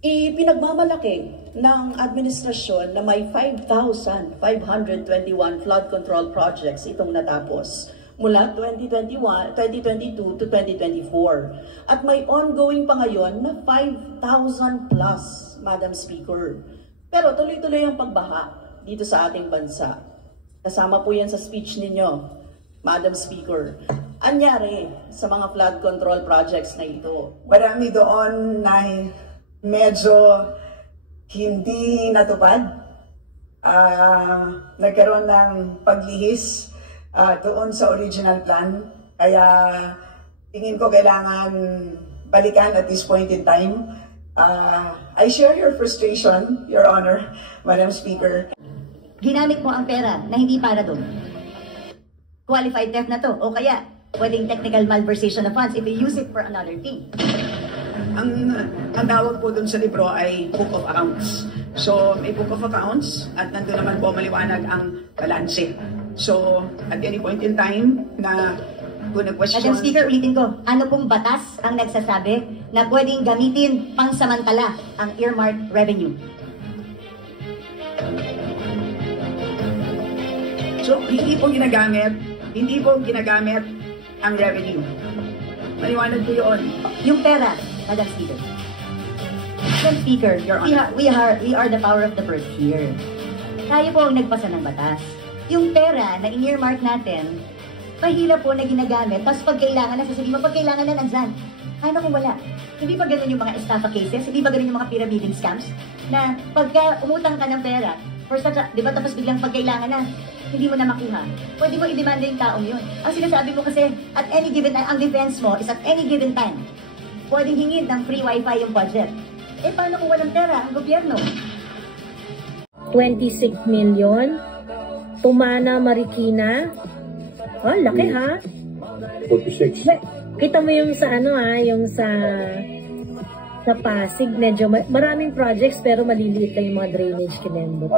Ipinagmamalaki ng administrasyon na may 5,521 flood control projects itong natapos mula 2022 to 2024. At may ongoing pa ngayon na 5,000 plus, Madam Speaker. Pero tuloy-tuloy ang pagbaha dito sa ating bansa. Kasama po yan sa speech ninyo, Madam Speaker. Anyari sa mga flood control projects na ito? Marami doon na medyo hindi natupad. Nagkaroon ng paglihis doon sa original plan. Kaya tingin ko kailangan balikan at this point in time. I share your frustration, Your Honor, Madam Speaker. Ginamit mo ang pera na hindi para doon. Qualified theft na to. O kaya, pwedeng technical malversation of funds if you use it for another thing. Ang tawag po dun sa libro ay Book of Accounts. So, may Book of Accounts at nandun naman po maliwanag ang balanse. So, at any point in time na kung na-question... Madam Speaker, ulitin ko, ano pong batas ang nagsasabi na pwedeng gamitin pangsamantala ang earmarked revenue? So, hindi po ginagamit ang revenue. Maliwanag po yun. Yung pera, Madam Speaker. Madam Speaker, we are the power of the purse here. Tayo po ang nagpasa ng batas. Yung pera na in-earmark natin, mahirap po na ginagamit, tapos pag kailangan na, sasabihin mo, pag kailangan na, nandyan. Ano kung wala? Hindi ba ganun yung mga estafa cases? Hindi ba ganun yung mga pyramiding scams? Na pagka umutang ka ng pera, di ba tapos biglang pag kailangan na, hindi mo na makuha. Pwede mo i-demanda yung taong yun. Ang sinasabi ko kasi, at any given time, ang defense mo is at any given time, pwedeng hingin ng free wifi yung budget. Eh, paano kung walang pera ang gobyerno? 26 million. Tumana, Marikina. Oh, laki ha? 46. Kita mo yung sa ano ha, yung sa Pasig, medyo maraming projects pero maliliit lang yung mga drainage kinembot.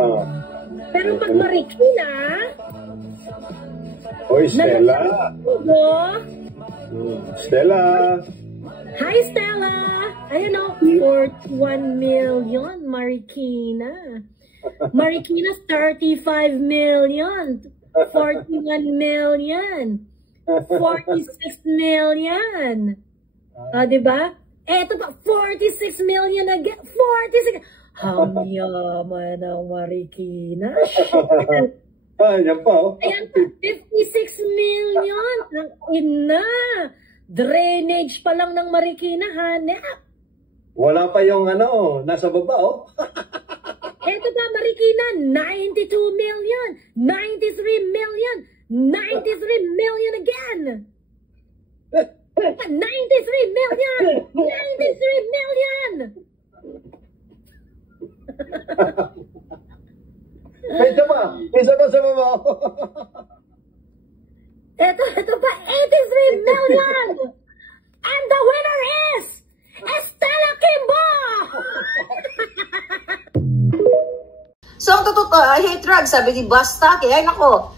Pero pag Marikina, Oy, Stella. Stella. Hi, Stella. Ayan o, 41 million, Marikina. Marikina, 35 million. 41 million. 46 million. Diba? Eto pa, 46 million again. 46. Ang yaman ng Marikina. Yan pa, oh. Ayan pa, 56 million. Ang ina. Drainage pa lang ng Marikina, hanap. Wala pa yung ano, nasa baba, oh. Eto pa, Marikina, 92 million. 93 million. 93 million again. 93 million. 93 million. Isa pa sa baba. Ito pa, 83 million! And the winner is Estela Kimbo! So, ang totoo, I hate drugs, sabi ni Basta. Kaya, nako,